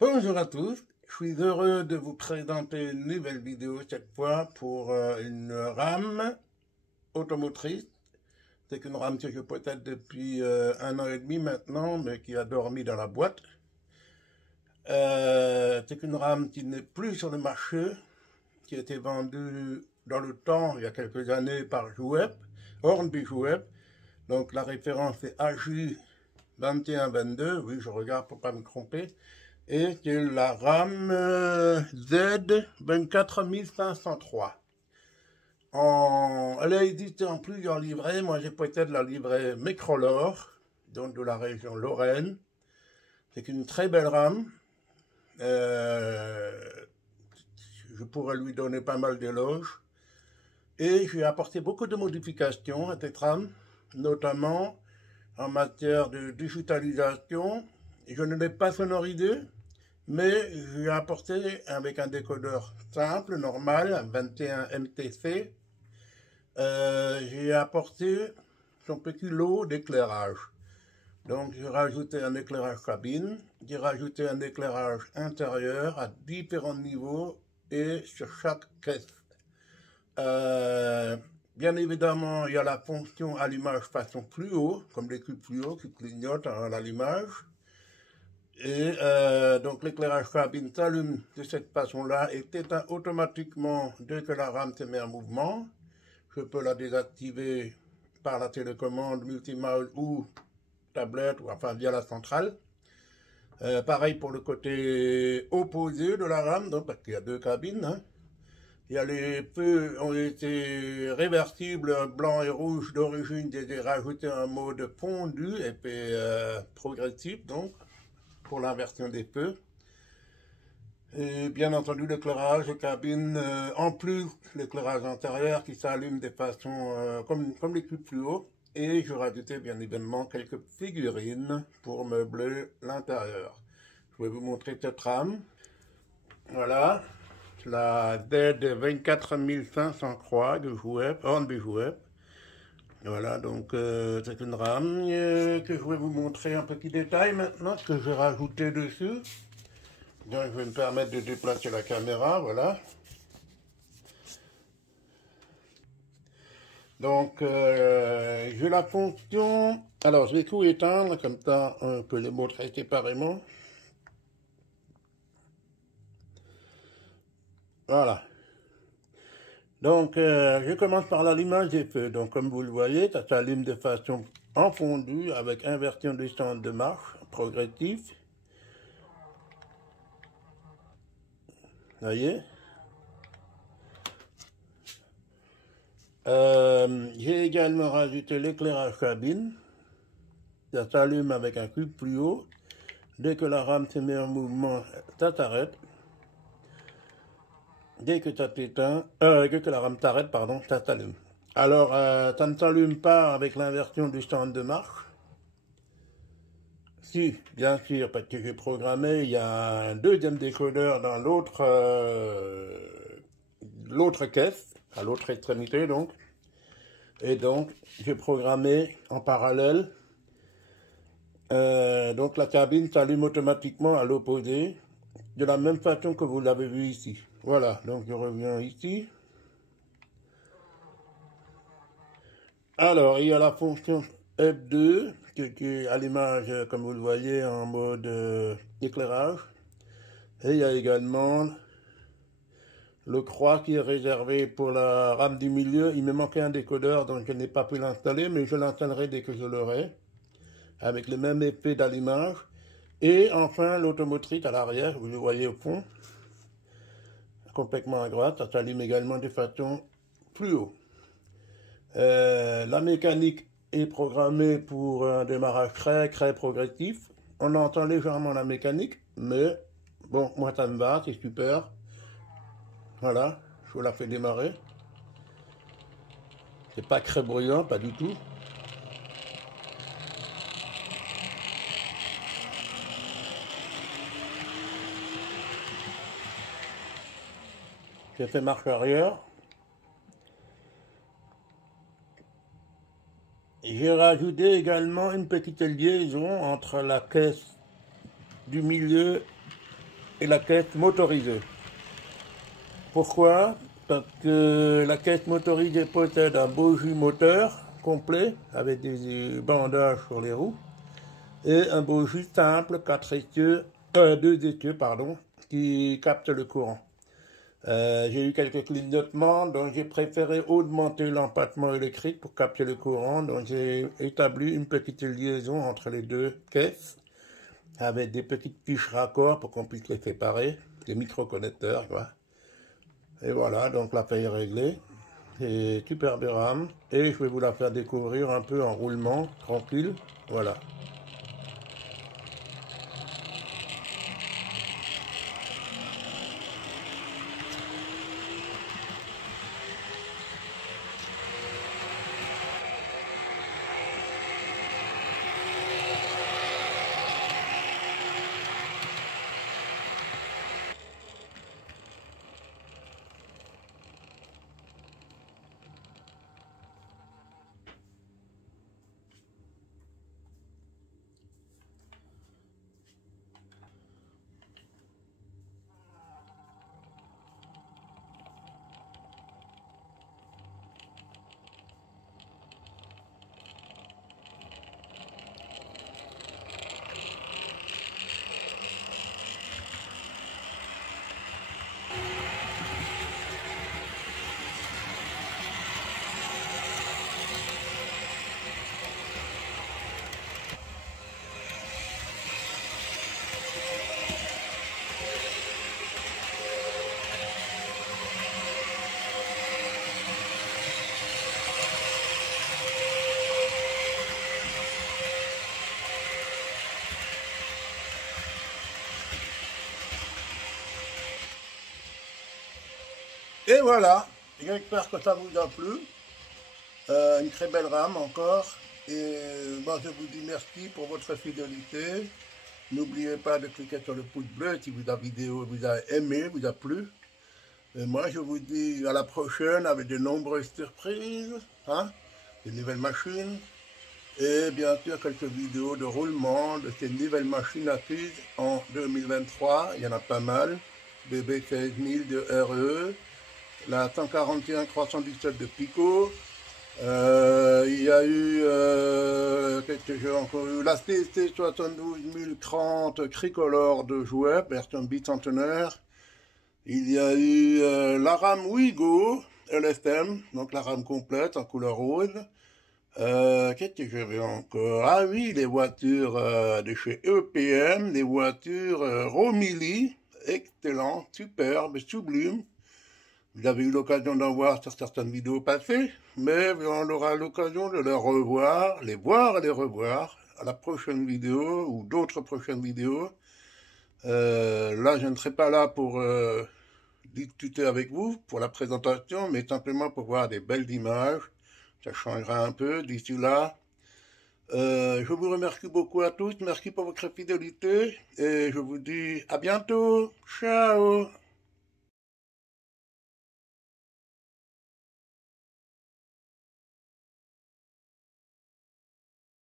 Bonjour à tous, je suis heureux de vous présenter une nouvelle vidéo cette fois pour une rame automotrice. C'est une rame que je possède depuis 1 an et demi maintenant, mais qui a dormi dans la boîte. C'est une rame qui n'est plus sur le marché, qui a été vendue dans le temps, il y a quelques années, par Jouep, Hornby Jouep. Donc la référence est AJ2122, oui je regarde pour ne pas me tromper. Et c'est la rame Z24503. Elle est éditée en plusieurs livrets. Moi, j'ai peut-être la livrée Microlor, donc de la région Lorraine. C'est une très belle rame. Je pourrais lui donner pas mal d'éloges. Et j'ai apporté beaucoup de modifications à cette rame, notamment en matière de digitalisation. Je ne l'ai pas sonorisé, mais j'ai apporté avec un décodeur simple, normal, un 21 MTC, j'ai apporté son petit lot d'éclairage. Donc j'ai rajouté un éclairage cabine, j'ai rajouté un éclairage intérieur à différents niveaux et sur chaque caisse. Bien évidemment, il y a la fonction allumage façon fluo, comme les cubes fluo qui clignotent à l'allumage. Et donc l'éclairage cabine s'allume de cette façon-là et s'éteint automatiquement dès que la rame se met en mouvement. Je peux la désactiver par la télécommande multimouse ou tablette, ou enfin via la centrale. Pareil pour le côté opposé de la rame, donc parce qu'il y a deux cabines. Hein. Il y a les feux ont été réversibles, blanc et rouge d'origine, j'ai rajouté un mode fondu, effet progressif donc, pour l'inversion des feux. Et bien entendu l'éclairage de cabine, en plus l'éclairage intérieur qui s'allume de façon comme les cubes fluo. Et je rajoutais bien évidemment quelques figurines pour meubler l'intérieur. Je vais vous montrer cette rame. Voilà, la Z24503 de Jouep, Hornby Jouep. Voilà, donc c'est une rame que je vais vous montrer un petit détail maintenant, ce que j'ai rajouté dessus. Donc je vais me permettre de déplacer la caméra, voilà. Donc j'ai la fonction, alors je vais tout éteindre, comme ça on peut les montrer séparément. Voilà. Donc, je commence par l'allumage des feux. Donc, comme vous le voyez, ça s'allume de façon en fondu avec inversion du stand de marche progressif. Vous voyez. J'ai également rajouté l'éclairage cabine. Ça s'allume avec un cube fluo. Dès que la rame se met en mouvement, ça s'arrête. Dès que ça s'éteint, dès que la rame s'arrête, pardon, ça s'allume. Alors, ça ne s'allume pas avec l'inversion du stand de marche. Si, bien sûr, parce que j'ai programmé, il y a un deuxième décodeur dans l'autre caisse, à l'autre extrémité donc. Et donc, j'ai programmé en parallèle. Donc la cabine s'allume automatiquement à l'opposé, de la même façon que vous l'avez vu ici. Voilà, donc je reviens ici. Alors, il y a la fonction F2, qui est à l'image, comme vous le voyez, en mode éclairage. Et il y a également le croix qui est réservé pour la rame du milieu. Il me manquait un décodeur, donc je n'ai pas pu l'installer, mais je l'installerai dès que je l'aurai, avec le même effet d'allumage. Et enfin, l'automotrice à l'arrière, vous le voyez au fond, complètement à droite, ça s'allume également de façon fluo. La mécanique est programmée pour un démarrage très progressif. On entend légèrement la mécanique, mais bon, moi ça me va, c'est super. Voilà, je vous la fais démarrer. C'est pas très bruyant, pas du tout. j'ai fait marche arrière. J'ai rajouté également une petite liaison entre la caisse du milieu et la caisse motorisée. Pourquoi? Parce que la caisse motorisée possède un bogie moteur complet avec des bandages sur les roues et un bogie simple 2 essieux pardon, qui capte le courant. J'ai eu quelques clignotements, donc j'ai préféré augmenter l'empattement électrique pour capter le courant. Donc j'ai établi une petite liaison entre les deux caisses avec des petites fiches raccords pour qu'on puisse les séparer, des micro-connecteurs, quoi. Et voilà, donc l'affaire est réglée. C'est superbe rame. Et je vais vous la faire découvrir un peu en roulement, tranquille. Voilà. Et voilà, j'espère que ça vous a plu. Une très belle rame encore. Et moi je vous dis merci pour votre fidélité. N'oubliez pas de cliquer sur le pouce bleu si la vidéo vous a aimé, vous a plu. Et moi je vous dis à la prochaine avec de nombreuses surprises, hein, de nouvelles machines. Et bien sûr quelques vidéos de roulement de ces nouvelles machines acquises en 2023. Il y en a pas mal. BB16000 de RE. La 141 317 de Pico, il y a eu, qu'est-ce que j'ai encore eu, la CC 72030 tricolore de Jouet, version bicentenaire. Il y a eu la rame Wigo LSM, donc la rame complète en couleur rose. Qu'est-ce que j'avais encore? Ah oui, les voitures de chez EPM, les voitures Romilly, excellent, superbe, sublime. Vous avez eu l'occasion d'en voir sur certaines vidéos passées, mais on aura l'occasion de les revoir, les voir et les revoir à la prochaine vidéo ou d'autres prochaines vidéos. Là, je ne serai pas là pour discuter avec vous pour la présentation, mais simplement pour voir des belles images. Ça changera un peu d'ici là. Je vous remercie beaucoup à tous, merci pour votre fidélité et je vous dis à bientôt. Ciao!